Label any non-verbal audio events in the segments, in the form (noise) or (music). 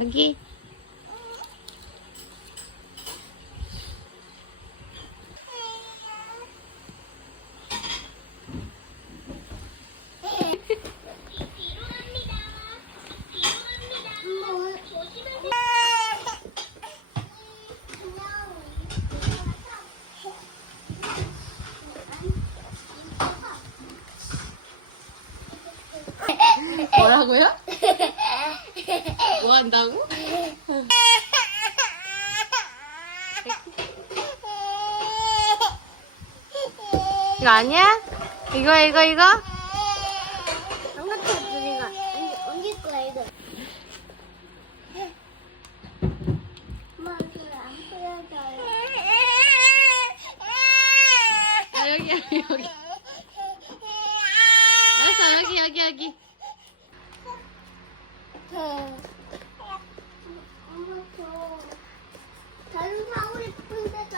여기. 뭐라고요? 뭐 한다고? 이거 아니야? 이거 이거 이거? 안 같아 우리가 옮길 거야 이거. 엄마 그안 보여줘요. 아 여기 여기 여기. 알았어 여기 여기 여기. 엄마 저 다른 사고 싶은데 저.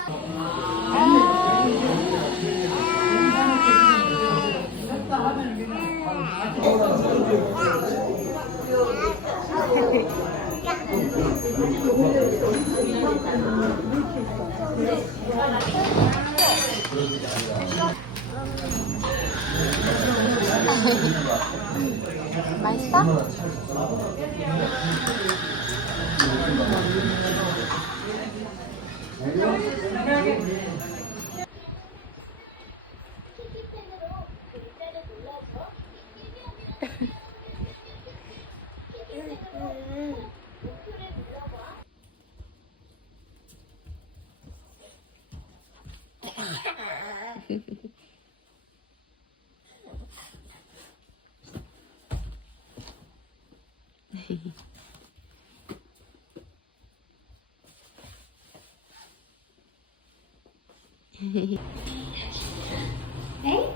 맛있어? (laughs) 에이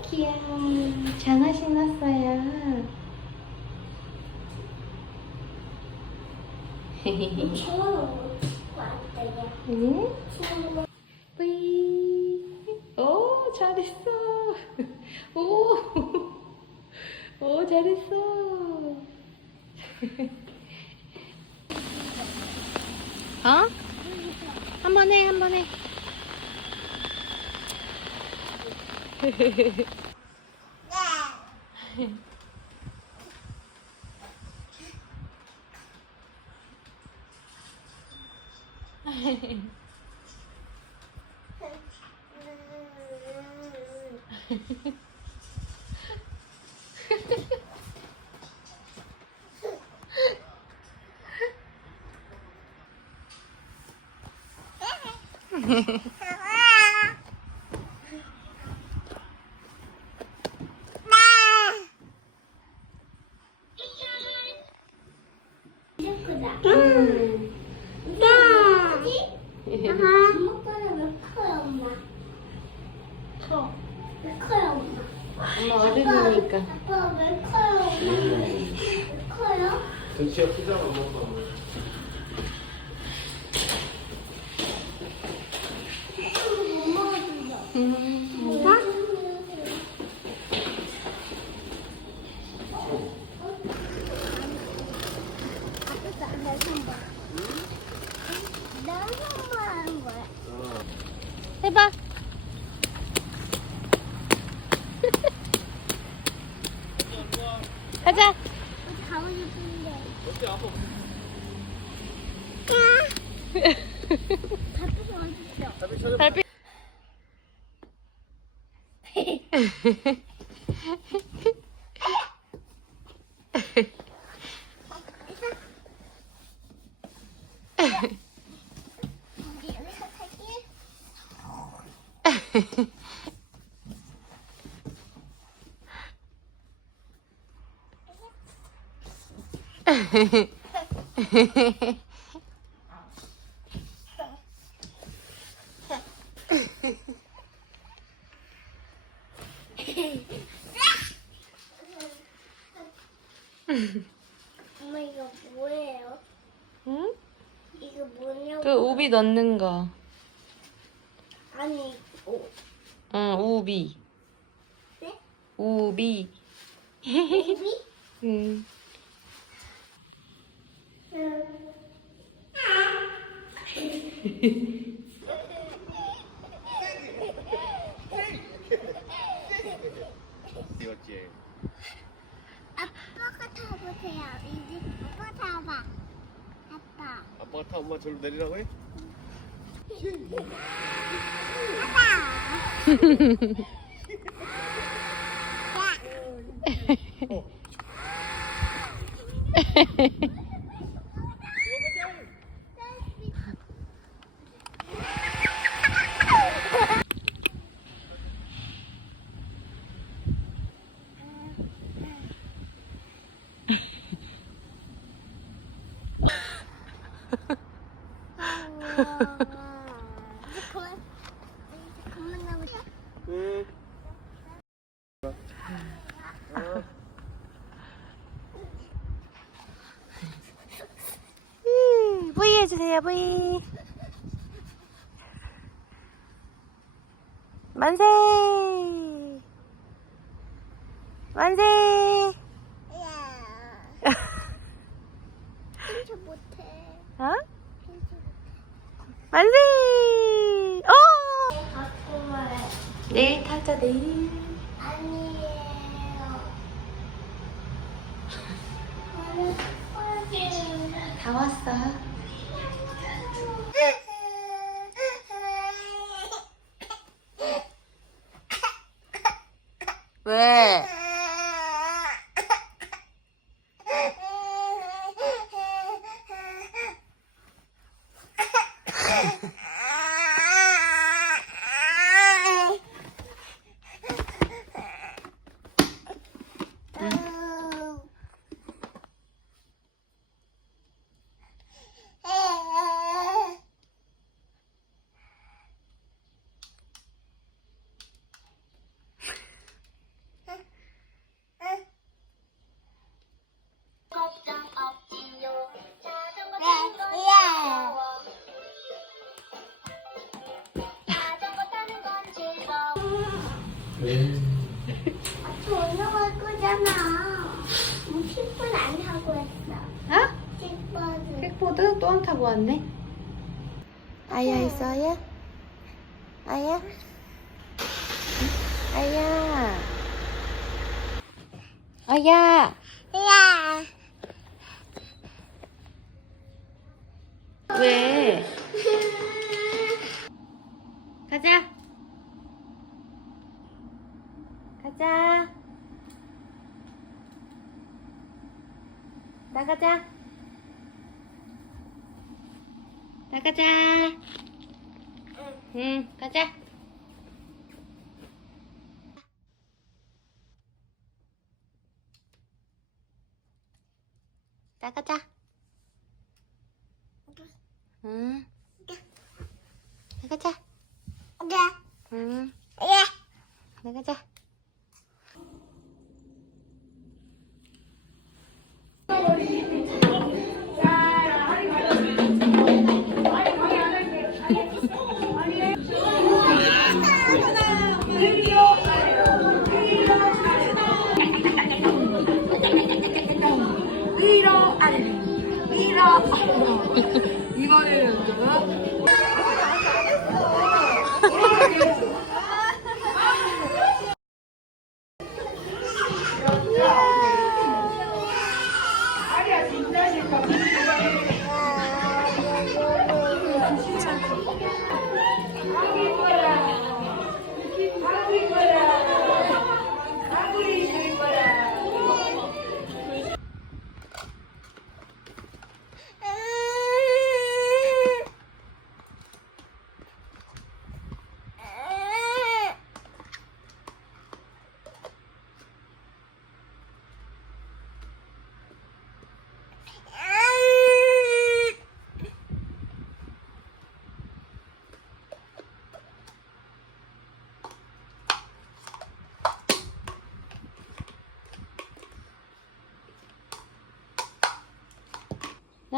귀여워. 장화 신었어요. 처음 왔대요. 응? 잘했어. (laughs) 오. 오 잘했어. (laughs) 어? 한 번 해, 한 번 해. (laughs) 크다. 음. 뭐지? 엄마? 어른이니까. 아빠 왜 커요, 엄마? 왜 커요? 등치가 크잖아 엄마 Hey, hey, hey. 엄마 이거 뭐예요? 응? 이거 뭐냐고? 그 우비 넣는 거. 아니, 오, 응, 우비. 네? 우비. 우비? (laughs) 응. 음, (laughs) 이었지. 아빠가 타보세요. 이제 아빠 타봐. 아빠. 아빠가 타 엄마 저로 내리라고 해? 아빠. (laughs) (laughs) 그만. 그만. 음, V 해주세요, V. 만세! 만세! 야. pinch 못해. 어? pinch 못해. 만세! 오! 아빠만. 내일 타자, 내일. 아니에요. 오늘 오늘 다 왔어. 왜? 킥보드 또 안 타고 왔네. 아야 있어요? 아야? 아야. 아야. 야. 왜? (laughs) 가자. 가자. 나가자. 나가자. 응, 가자. 나가자. 응. 나가자. 네. 응. 예. 나가자.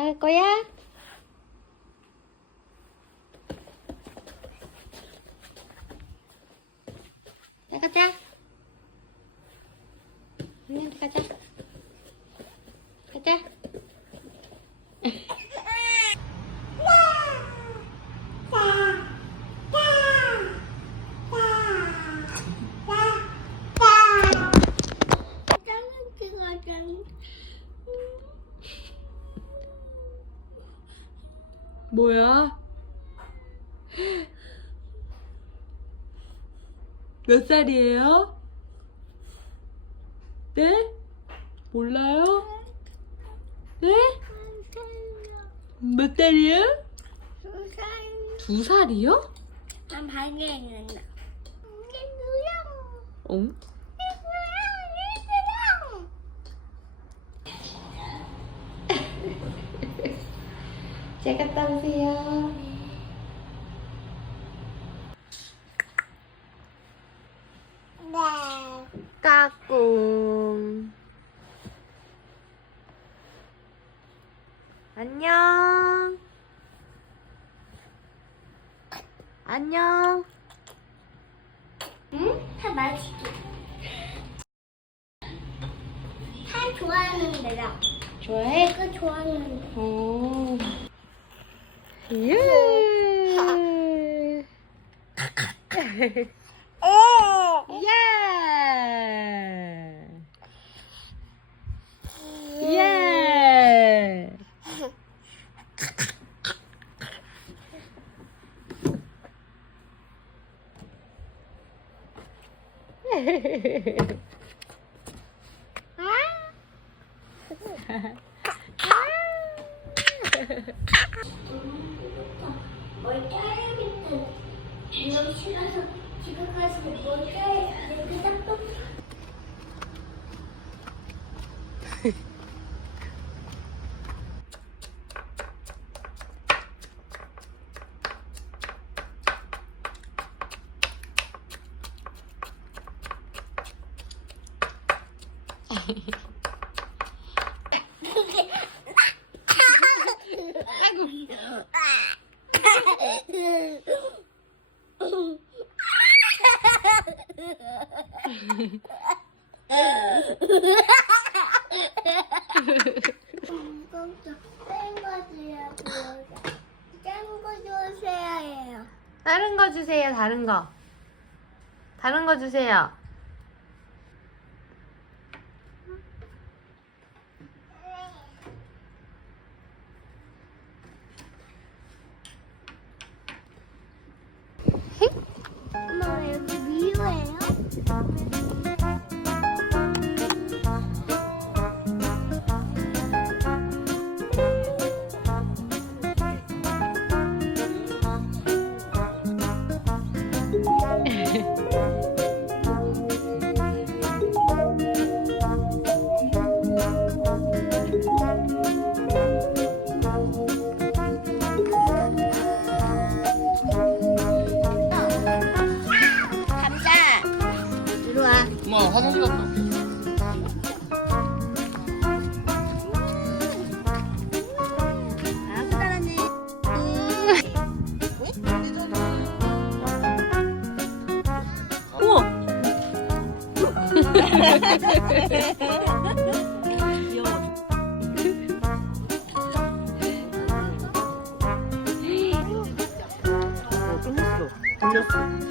나갈 거야? 나가자. 가자. 가자. 몇 살이에요? 네? 몰라요? 네? 몇 살이요? 두 살이요? 난 발견했는데. 어? 잘 갔다 오세요. 네. 까꿍. 안녕. 안녕. 응? 다 맛있게. 다 좋아하는데 나. 좋아해? 이거 좋아하는데. 오. (laughs) 예. (laughs) 예. 예. 뭘 짜야겠다. 이거 싫어서 집에 가서 뭘 짜야겠다. 그냥 또. 이것도 뺀거 주려고. 짠거 주세요 해요. 다른 거 주세요. 다른 거. 다른 거 주세요. 화장실 갔다 올게. 아, 잘하네. 우와. 찾아봤어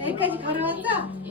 여기까지 걸어왔어?